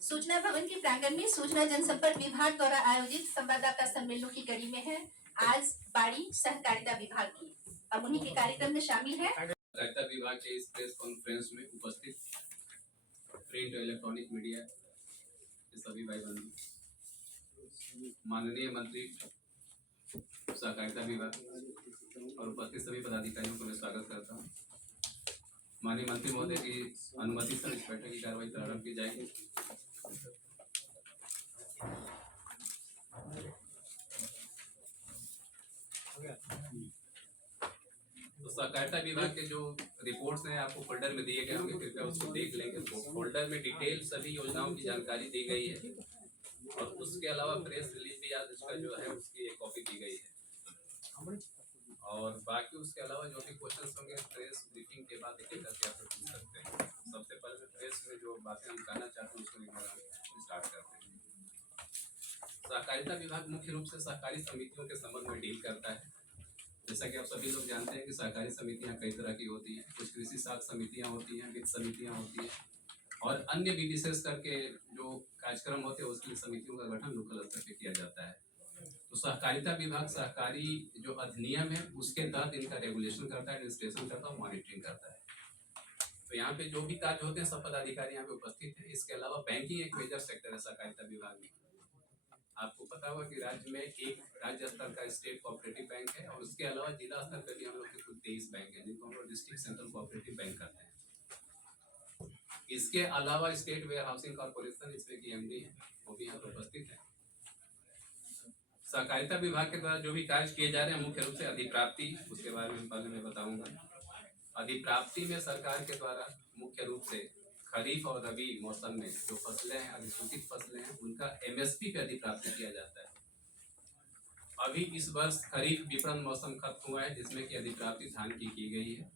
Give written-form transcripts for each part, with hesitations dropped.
सूचना भवन के प्रांगण में सूचना जनसंपर्क विभाग द्वारा आयोजित संवाददाता सम्मेलनों की कड़ी में है आज बाड़ी सहकारिता विभाग की। अब उन्हीं के कार्यक्रम में शामिल है सहकारिता विभाग के इस प्रेस कॉन्फ्रेंस में उपस्थित प्रिंट और इलेक्ट्रॉनिक मीडिया के सभी भाई बंधु, माननीय मंत्री सहकारिता विभाग और उपस्थित सभी पदाधिकारियों को मैं स्वागत करता हूँ। माननीय मंत्री महोदय की अनुमति से इस बैठक की कार्रवाई प्रारंभ की जाएगी। तो सहकारिता विभाग के जो रिपोर्ट्स हैं आपको फोल्डर में दिए गए होंगे, कृपया उसको देख लेंगे। तो फोल्डर में डिटेल सभी योजनाओं की जानकारी दी गई है और उसके अलावा प्रेस रिलीज भी आज इसका जो है उसकी एक कॉपी दी गई है। और बाकी उसके अलावा जो भी क्वेश्चंस होंगे प्रेस ब्रीफिंग के बाद एक एक करके आप पूछ सकते हैं। सबसे पहले प्रेस में जो बातें हम कहना चाहते हैं उसको एक बार स्टार्ट करते हैं। सहकारिता विभाग मुख्य रूप से सहकारी समितियों के संबंध में डील करता है। जैसा कि आप सभी लोग जानते हैं कि सहकारी समितियां कई तरह की होती हैं। कुछ कृषि साख समितियां होती हैं, वित्त समितियां होती हैं और अन्य भी विशेष करके जो कार्यक्रम होते हैं उसकी समितियों का गठन लोकल स्तर पर किया जाता है। तो सहकारिता विभाग सहकारी जो अधिनियम है उसके तहत इनका रेगुलेशन करता है, एडमिनिस्ट्रेशन करता है, मॉनिटरिंग करता है। तो यहाँ पे जो भी कार्य होते हैं सब पदाधिकारी यहाँ पे उपस्थित हैं। इसके अलावा बैंकिंग एक मेजर सेक्टर है सहकारिता विभाग में। आपको पता होगा कि राज्य में एक राज्य स्तर का स्टेट कोऑपरेटिव बैंक है और उसके अलावा जिला स्तर पर भी हम लोग के कुल 23 बैंक है जिनको हम लोग डिस्ट्रिक्ट सेंट्रल कोऑपरेटिव बैंक कहते हैं। इसके अलावा स्टेट वेयर हाउसिंग कॉर्पोरेशन इसमें की एमडी है, वो भी यहाँ पर उपस्थित है। सहकारिता विभाग के द्वारा जो भी कार्य किए जा रहे हैं मुख्य रूप से अधिप्राप्ति, उसके बारे में पहले मैं बताऊंगा। अधिप्राप्ति में सरकार के द्वारा मुख्य रूप से खरीफ और रबी मौसम में जो फसलें हैं, अधिसूचित फसलें हैं, उनका एमएसपी पे अधिप्राप्ति किया जाता है। अभी इस वर्ष खरीफ विपणन मौसम खत्म हुआ है जिसमें कि अधिप्राप्ति धान की गई है।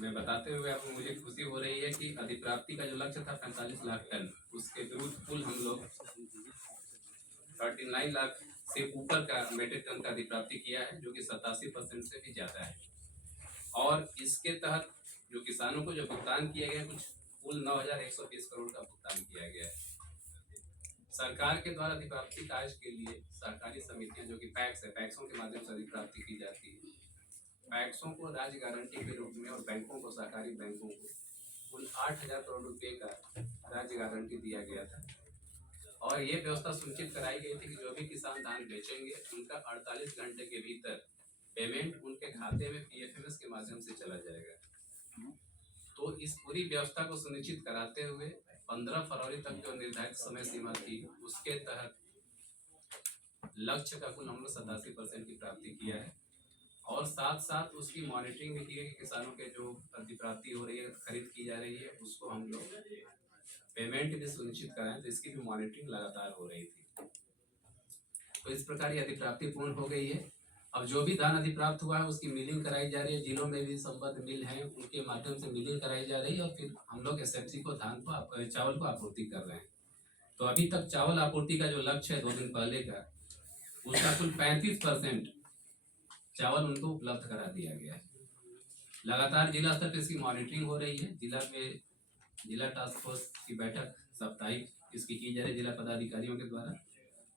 मैं बताते हुए आपको मुझे खुशी हो रही है कि अधिप्राप्ति का जो लक्ष्य था 45 लाख टन, उसके विरुद्ध कुल हम लोग 39 लाख से ऊपर का मीट्रिक टन का अधिप्राप्ति किया है, जो कि 87% से भी ज्यादा है। और इसके तहत जो किसानों को जो भुगतान किया गया कुछ कुल 9,120 करोड़ का भुगतान किया गया है। सरकार के द्वारा अधिप्राप्ति कार्य के लिए सहकारी समितियां जो कि पैक्स है, पैक्सों के माध्यम से अधिप्राप्ति की जाती है। पैक्सों को राज्य गारंटी के रूप में और बैंकों को, सहकारी बैंकों को कुल 8,000 करोड़ रुपए का राज्य गारंटी दिया गया था। और ये व्यवस्था सुनिश्चित कराई गई थी कि जो भी किसान धान बेचेंगे उनका 48 घंटे के भीतर पेमेंट उनके खाते में पीएफएमएस के माध्यम से चला जाएगा। तो इस पूरी व्यवस्था को सुनिश्चित कराते हुए 15 फरवरी तक जो निर्धारित समय सीमा थी उसके तहत लक्ष्य का कुल हम लोग 87% की प्राप्ति किया है। और साथ साथ उसकी मॉनिटरिंग भी की है कि किसानों के जो अधिप्राप्ति हो रही है, खरीद की जा रही है, उसको हम लोग पेमेंट भी सुनिश्चित कराएं। तो इसकी भी मॉनिटरिंग लगातार हो रही थी। तो इस प्रकार ये अधिप्राप्ति पूर्ण हो गई है। अब जो भी धान अधिप्राप्त हुआ है उसकी मिलिंग कराई जा रही है। जिलों में भी संबद्ध मिल है, उनके माध्यम से मिलिंग कराई जा रही है और फिर हम लोग एसएफसी को धान को, चावल को आपूर्ति कर रहे हैं। तो अभी तक चावल आपूर्ति का जो लक्ष्य है 2 दिन पहले का, उसका कुल 35% चावल उनको उपलब्ध करा दिया गया है। लगातार जिला स्तर पर इसकी मॉनिटरिंग हो रही है। जिला टास्क फोर्स की बैठक साप्ताहिक इसकी की जा रही है जिला पदाधिकारियों के द्वारा।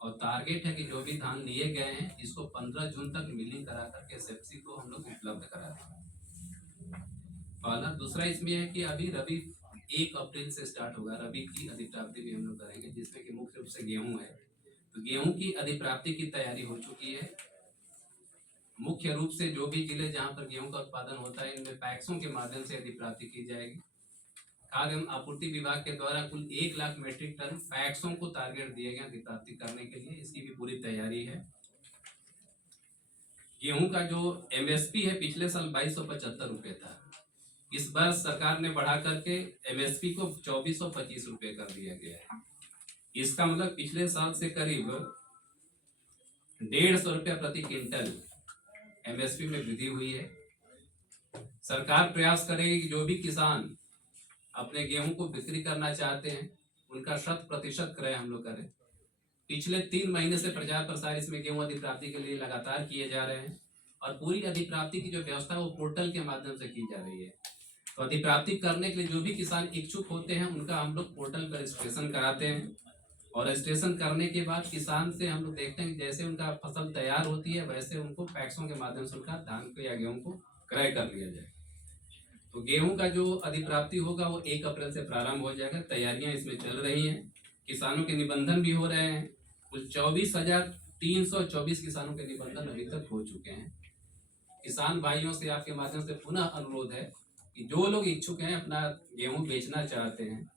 और टारगेट है कि जो भी धान लिए गए हैं इसको 15 जून तक मिलिंग करा करके एसएफसी को हम लोग उपलब्ध करा दें। पहला। दूसरा इसमें है कि अभी रबी 1 अप्रैल से स्टार्ट होगा। रबी की अधिप्राप्ति भी हम लोग करेंगे जिसमें कि मुख्य रूप से गेहूं है। तो गेहूं की अधिप्राप्ति की तैयारी हो चुकी है। मुख्य रूप से जो भी जिले जहाँ पर गेहूं का उत्पादन होता है इनमें पैक्सों के माध्यम से अधिप्राप्ति की जाएगी। खाद्य एवं आपूर्ति विभाग के द्वारा कुल 1 लाख मीट्रिक टन पैक्सों को टारगेट दिए गए अधिप्राप्ति करने के लिए, इसकी भी पूरी तैयारी है। गेहूं का जो एमएसपी है पिछले साल 2275 रुपए था। इस बार सरकार ने बढ़ा करके एमएसपी को 2425 रुपए कर दिया गया है। इसका मतलब पिछले साल से करीब 150 रुपया प्रति क्विंटल एमएसपी में वृद्धि हुई है। सरकार प्रयास करेगी कि जो भी किसान अपने गेहूं को बिक्री करना चाहते हैं उनका 100% क्रय हम लोग करें। पिछले 3 महीने से प्रचार प्रसार इसमें गेहूं अधिप्राप्ति के लिए लगातार किए जा रहे हैं और पूरी अधिप्राप्ति की जो व्यवस्था है वो पोर्टल के माध्यम से की जा रही है। तो अधिप्राप्ति करने के लिए जो भी किसान इच्छुक होते हैं उनका हम लोग पोर्टल पर रजिस्ट्रेशन कराते हैं, और रजिस्ट्रेशन करने के बाद किसान से हम लोग देखते हैं कि जैसे उनका फसल तैयार होती है वैसे उनको पैक्सों के माध्यम से उनका धान को या गेहूं को क्रय कर लिया जाए। तो गेहूं का जो अधिप्राप्ति होगा वो 1 अप्रैल से प्रारंभ हो जाएगा। तैयारियां इसमें चल रही हैं, किसानों के निबंधन भी हो रहे हैं। कुल 24,324 किसानों के निबंधन अभी तक हो चुके हैं। किसान भाइयों से आपके माध्यम से पुनः अनुरोध है कि जो लोग इच्छुक हैं अपना गेहूं बेचना चाहते हैं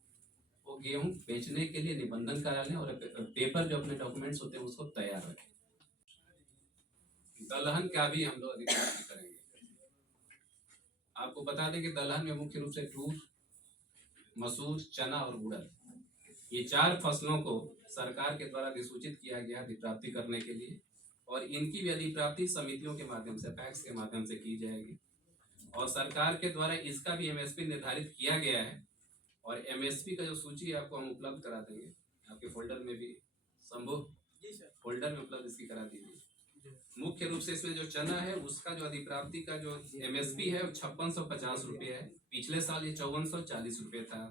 वो गेहूं बेचने के लिए निबंधन करा लें और पेपर जो अपने डॉक्यूमेंट्स होते हैं उसको तैयार रखें। दलहन का भी हम लोग अधिप्राप्ति करेंगे। आपको बता दें कि दलहन में मुख्य रूप से तूर, मसूर, चना और उड़द, ये 4 फसलों को सरकार के द्वारा अधिसूचित किया गया अधिप्राप्ति करने के लिए, और इनकी भी अधिप्राप्ति समितियों के माध्यम से, पैक्स के माध्यम से की जाएगी। और सरकार के द्वारा इसका भी एमएसपी निर्धारित किया गया है, और एमएसपी का जो सूची आपको हम उपलब्ध करा देंगे, आपके फोल्डर में भी, शंभू फोल्डर में उपलब्ध इसकी करा दीजिए। मुख्य रूप से इसमें जो चना है उसका जो अधिप्राप्ति का जो एमएसपी है वो 5650 रुपये है। पिछले साल ये 5440 रुपये था।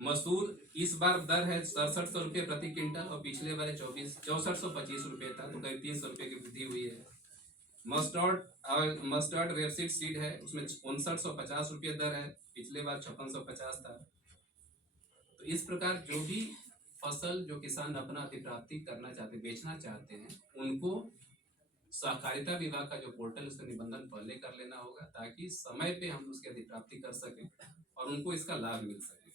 मसूर इस बार दर है 6700 रुपये प्रति क्विंटल, और पिछले बार 6425 रुपये था, तो करीब 300 रुपये की वृद्धि हुई है। मस्टर्ड रेपसीड सीड है, उसमें 5950 रुपये दर है, पिछले बार 5650 था। तो इस प्रकार जो भी फसल जो किसान अपना अधिप्राप्ति करना चाहते, बेचना चाहते हैं, उनको सहकारिता विभाग का जो पोर्टल उसका निबंधन पहले कर लेना होगा, ताकि समय पे हम उसकी अधिप्राप्ति कर सकें और उनको इसका लाभ मिल सके।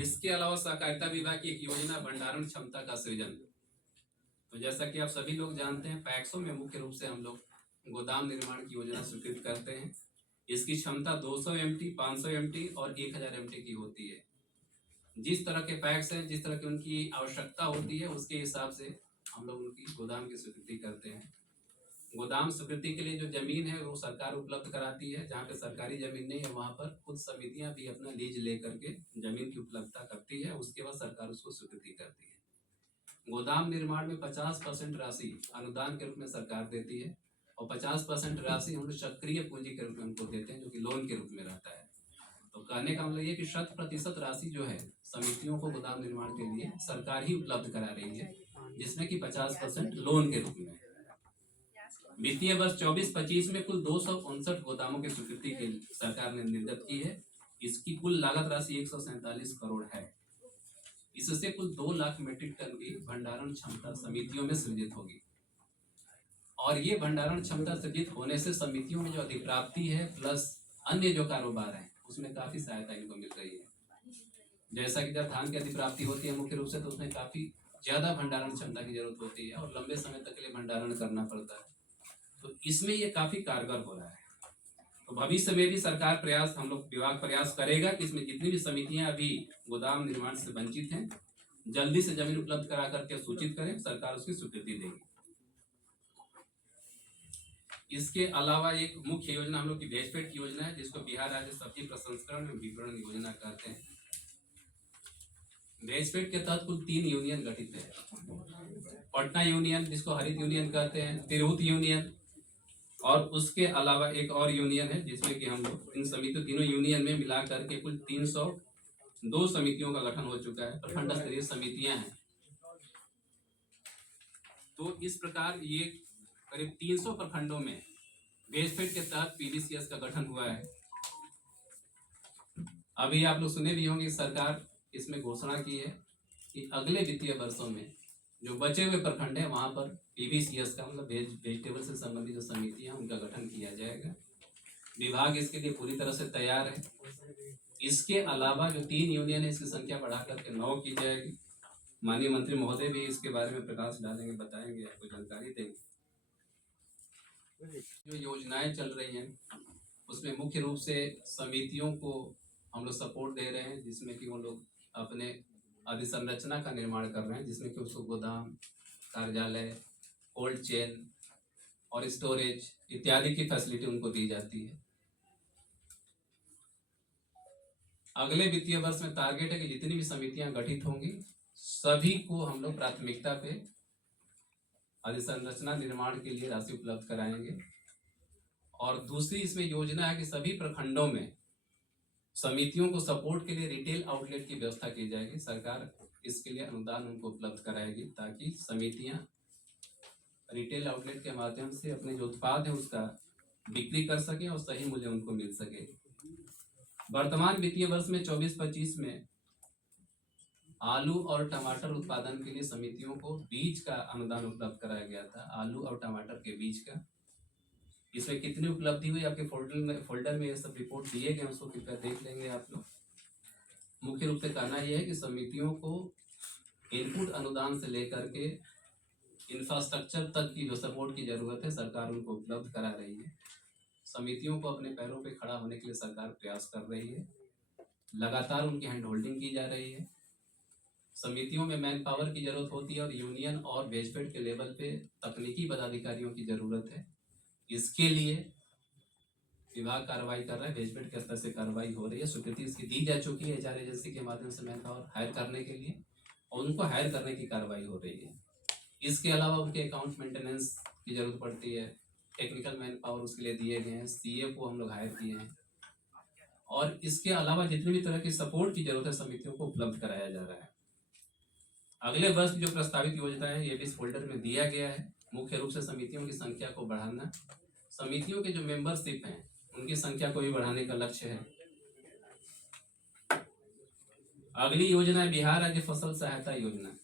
इसके अलावा सहकारिता विभाग की एक योजना भंडारण क्षमता का सृजन। तो जैसा कि आप सभी लोग जानते हैं, पैक्सों में मुख्य रूप से हम लोग गोदाम निर्माण की योजना स्वीकृत करते हैं। इसकी क्षमता 200 MT, 500 MT और 1000 MT की होती है। जिस तरह के पैक्स हैं, जिस तरह की उनकी आवश्यकता होती है, उसके हिसाब से हम लोग उनकी गोदाम की स्वीकृति करते हैं। गोदाम स्वीकृति के लिए जो जमीन है वो सरकार उपलब्ध कराती है। जहाँ पे सरकारी जमीन नहीं है वहाँ पर खुद समितियाँ भी अपना लीज ले करके जमीन की उपलब्धता करती है, उसके बाद सरकार उसको स्वीकृति करती है। गोदाम निर्माण में 50% राशि अनुदान के रूप में सरकार देती है, और 50% राशि हम लोग सक्रिय पूंजी के रूप में उनको देते हैं, जो कि लोन के रूप में रहता है। तो कहने का मतलब ये कि 100% राशि जो है समितियों को गोदाम निर्माण के लिए सरकार ही उपलब्ध करा रही है, जिसमें कि 50% लोन के रूप में। वित्तीय वर्ष 24-25 में कुल 259 गोदामों की स्वीकृति के सरकार ने निर्गत की है। इसकी कुल लागत राशि 147 करोड़ है। इससे कुल 2 लाख मीट्रिक टन की भंडारण क्षमता समितियों में सृजित होगी, और ये भंडारण क्षमता सृजित होने से समितियों में जो अधिप्राप्ति है प्लस अन्य जो कारोबार है उसमें काफी सहायता इनको मिल रही है। जैसा कि जब धान की अधिप्राप्ति होती है मुख्य रूप से, तो उसमें काफी ज्यादा भंडारण क्षमता की जरूरत होती है और लंबे समय तक के लिए भंडारण करना पड़ता है, तो इसमें ये काफी कारगर हो रहा है। तो भविष्य में भी सरकार प्रयास, हम लोग विभाग प्रयास करेगा कि इसमें जितनी भी समितियां अभी गोदाम निर्माण से वंचित हैं, जल्दी से जमीन उपलब्ध करा करके सूचित करें, सरकार उसकी स्वीकृति देगी। इसके अलावा एक मुख्य योजना हम लोग की भेजफेड की योजना है, जिसको बिहार राज्य सब्जी प्रसंस्करण एवं विपणन योजना कहते हैं। भेजफेड के तहत कुल 3 यूनियन गठित है। पटना यूनियन, जिसको हरित यूनियन कहते हैं, तिरहुत यूनियन, और उसके अलावा एक और यूनियन है जिसमें कि हम लोग इन समितियों, तीनों यूनियन में मिला करके कुल 302 समितियों का गठन हो चुका है। प्रखंड स्तरीय समितियां हैं। तो इस प्रकार ये करीब 300 प्रखंडों में भेजफेड के तहत पीडीसीएस का गठन हुआ है। अभी आप लोग सुने भी होंगे, सरकार इसमें घोषणा की है कि अगले वित्तीय वर्षों में जो बचे हुए प्रखंड है वहां पर पीबीसीएस का मतलब वेजिटेबल से संबंधित जो समितियां उनका गठन किया जाएगा। विभाग इसके लिए पूरी तरह से तैयार है। इसके अलावा जो 3 यूनियन है इसकी संख्या बढ़ा करके 9 की जाएगी। माननीय मंत्री महोदय भी इसके बारे में प्रकाश डालेंगे, बताएंगे, आपको जानकारी देंगे। जो योजनाएं चल रही हैं उसमें मुख्य रूप से समितियों को हम लोग सपोर्ट दे रहे हैं, जिसमें कि वो लोग अपने अधिसंरचना का निर्माण कर रहे हैं, जिसमें कि उसको गोदाम, कार्यालय, कोल्ड चेन और स्टोरेज इत्यादि की फैसिलिटी उनको दी जाती है। अगले वित्तीय वर्ष में टारगेट है कि जितनी भी समितियां गठित होंगी सभी को हम लोग प्राथमिकता पे अधिसंरचना निर्माण के लिए राशि उपलब्ध कराएंगे, और दूसरी इसमें योजना है कि सभी प्रखंडों में समितियों को सपोर्ट के लिए रिटेल आउटलेट की व्यवस्था की जाएगी। सरकार इसके लिए अनुदान उनको उपलब्ध कराएगी ताकि समितियां रिटेल आउटलेट के माध्यम से अपने जो उत्पाद है उसका बिक्री कर सके और सही मूल्य उनको मिल सके। वर्तमान वित्तीय वर्ष में 24-25 में आलू और टमाटर उत्पादन के लिए समितियों को बीज का अनुदान उपलब्ध कराया गया था, आलू और टमाटर के बीज का। इसमें कितनी उपलब्धि हुई आपके फोल्डर में ये सब रिपोर्ट दिए गए, उसको कृपया देख लेंगे आप लोग। मुख्य रूप से कहना यह है कि समितियों को इनपुट अनुदान से लेकर के इंफ्रास्ट्रक्चर तक की जो सपोर्ट की जरूरत है सरकार उनको उपलब्ध करा रही है। समितियों को अपने पैरों पे खड़ा होने के लिए सरकार प्रयास कर रही है, लगातार उनकी हैंड होल्डिंग की जा रही है। समितियों में मैन पावर की जरूरत होती है और यूनियन और वेजफेड के लेवल पे तकनीकी पदाधिकारियों की जरूरत है। इसके लिए विभाग कार्रवाई कर रहा है, वेजफेड के स्तर से कार्रवाई हो रही है, स्वीकृति इसकी दी जा चुकी है एचआर एजेंसी के माध्यम से मैन पावर हायर करने के लिए, और उनको हायर करने की कार्रवाई हो रही है। इसके अलावा उनके अकाउंट मेंटेनेंस की जरूरत पड़ती है, टेक्निकल मैन पावर उसके लिए दिए गए हैं, सीए को हम लोग हायर किए हैं, और इसके अलावा जितनी भी तरह की सपोर्ट की जरूरत है समितियों को उपलब्ध कराया जा रहा है। अगले वर्ष जो प्रस्तावित योजना है ये भी इस फोल्डर में दिया गया है। मुख्य रूप से समितियों की संख्या को बढ़ाना, समितियों के जो मेंबरशिप हैं उनकी संख्या को भी बढ़ाने का लक्ष्य है। अगली योजना है बिहार राज्य फसल सहायता योजना।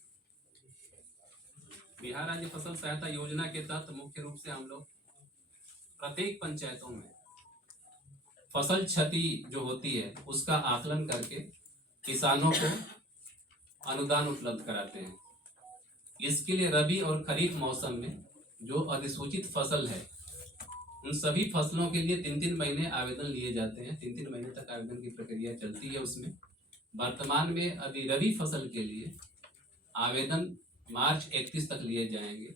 बिहार राज्य फसल सहायता योजना के तहत मुख्य रूप से हम लोग प्रत्येक पंचायतों में फसल क्षति जो होती है उसका आकलन करके किसानों को अनुदान उपलब्ध कराते हैं। इसके लिए रबी और खरीफ मौसम में जो अधिसूचित फसल है उन सभी फसलों के लिए 3-3 महीने आवेदन लिए जाते हैं। 3-3 महीने तक आवेदन की प्रक्रिया चलती है। उसमें वर्तमान में अभी रबी फसल के लिए आवेदन मार्च 31 तक लिए जाएंगे।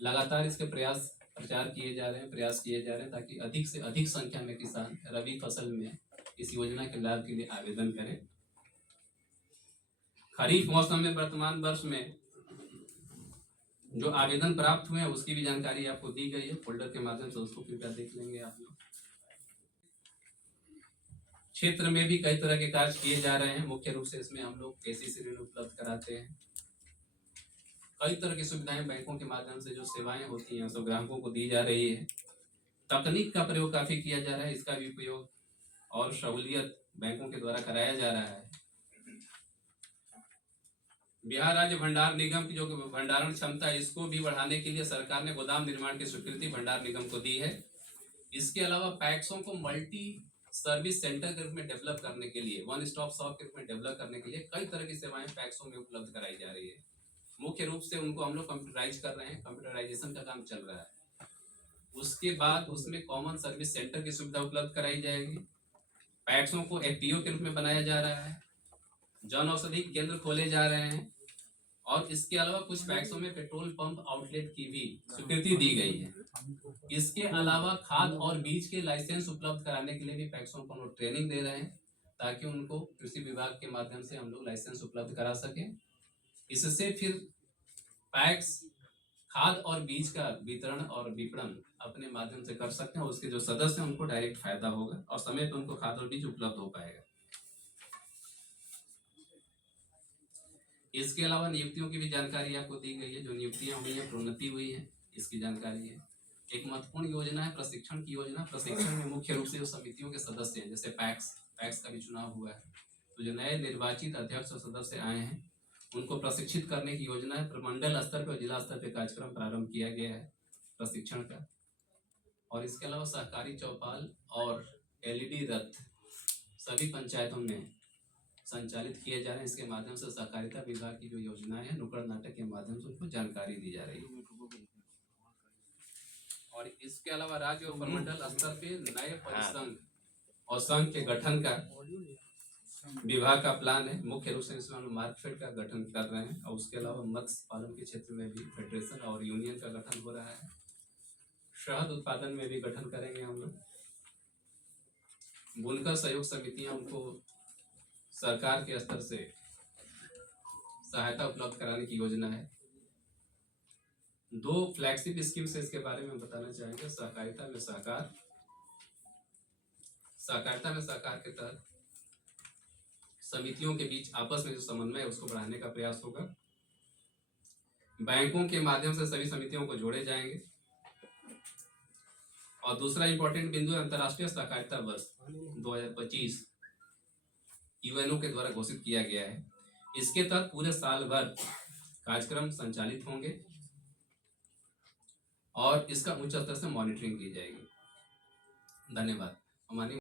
लगातार इसके प्रचार किए जा रहे हैं, प्रयास किए जा रहे हैं ताकि अधिक से अधिक संख्या में किसान रबी फसल में इस योजना के लाभ के लिए आवेदन करें। खरीफ मौसम में वर्तमान वर्ष में जो आवेदन प्राप्त हुए हैं उसकी भी जानकारी आपको दी गई है फोल्डर के माध्यम से, उसको कृपया देख लेंगे आप लोग। क्षेत्र में भी कई तरह के कार्य किए जा रहे हैं। मुख्य रूप से इसमें हम लोग केसीसी ऋण उपलब्ध कराते हैं। कई तरह की सुविधाएं बैंकों के माध्यम से जो सेवाएं होती हैं सब ग्राहकों को दी जा रही है। तकनीक का प्रयोग काफी किया जा रहा है, इसका भी उपयोग और सहूलियत बैंकों के द्वारा कराया जा रहा है। बिहार राज्य भंडार निगम की जो भंडारण क्षमता है इसको भी बढ़ाने के लिए सरकार ने गोदाम निर्माण की स्वीकृति भंडार निगम को दी है। इसके अलावा पैक्सों को मल्टी सर्विस सेंटर के रूप में डेवलप करने के लिए, वन स्टॉप शॉप के रूप में डेवलप करने के लिए कई तरह की सेवाएं पैक्सों में उपलब्ध कराई जा रही है। मुख्य रूप से उनको हम लोग कंप्यूटराइज कर रहे हैं, कंप्यूटराइजेशन का काम चल रहा है। उसके बाद उसमें कॉमन सर्विस सेंटर की सुविधा उपलब्ध कराई जाएगी। पैक्सों को एफपीओ के रूप में बनाया जा रहा है, जन औषधि केंद्र खोले जा रहे हैं, और इसके अलावा कुछ पैक्सों में पेट्रोल पंप आउटलेट की भी स्वीकृति दी गई है। इसके अलावा खाद और बीज के लाइसेंस उपलब्ध कराने के लिए भी पैक्सों को हम लोग ट्रेनिंग दे रहे हैं ताकि उनको कृषि विभाग के माध्यम से हम लोग लाइसेंस उपलब्ध करा सकें। इससे फिर पैक्स खाद और बीज का वितरण और विपणन अपने माध्यम से कर सकते हैं। उसके जो सदस्य हैं उनको डायरेक्ट फायदा होगा और समय पर उनको खाद और बीज उपलब्ध हो पाएगा। इसके अलावा नियुक्तियों की भी जानकारी आपको दी गई है। जो नियुक्तियां हुई हैं, प्रोन्नति हुई है, इसकी जानकारी है। एक महत्वपूर्ण योजना है प्रशिक्षण की योजना। प्रशिक्षण में मुख्य रूप से जो समितियों के सदस्य हैं, जैसे पैक्स का भी चुनाव हुआ है, तो जो नए निर्वाचित अध्यक्ष और सदस्य आए हैं उनको प्रशिक्षित करने की योजना है। प्रमंडल स्तर पर और जिला स्तर पर कार्यक्रम प्रारंभ किया गया है प्रशिक्षण का। और इसके अलावा सहकारी चौपाल और एलईडी रथ सभी पंचायतों में संचालित किए जा रहे हैं। इसके माध्यम से सहकारिता विभाग की जो योजनाएं हैं नुक्कड़ नाटक के माध्यम से उनको जानकारी दी जा रही है। और इसके अलावा राज्य और प्रमंडल स्तर पे नए परिसंघ और संघ के गठन का विभाग का प्लान है। मुख्य रूप से इसमें हम मार्केट का गठन कर रहे हैं और उसके अलावा मत्स्य पालन के क्षेत्र में भी फेडरेशन और यूनियन का गठन हो रहा है। शहद उत्पादन में भी गठन करेंगे हम लोग। बुनकर सहयोग समितियां, उनको सरकार के स्तर से सहायता उपलब्ध कराने की योजना है। 2 फ्लैगशिप स्कीम से इसके बारे में बताना चाहेंगे। सहकारिता में सहकार सहकारिता में सहकार के तहत समितियों के बीच आपस में जो समन्वय है उसको बढ़ाने का प्रयास होगा। बैंकों के माध्यम से सभी समितियों को जोड़े जाएंगे। और दूसरा इंपॉर्टेंट बिंदु है अंतर्राष्ट्रीय सहकारिता वर्ष 2025 यूएनओ के द्वारा घोषित किया गया है। इसके तहत पूरे साल भर कार्यक्रम संचालित होंगे और इसका उच्च स्तर से मॉनिटरिंग की जाएगी। धन्यवाद। हमारी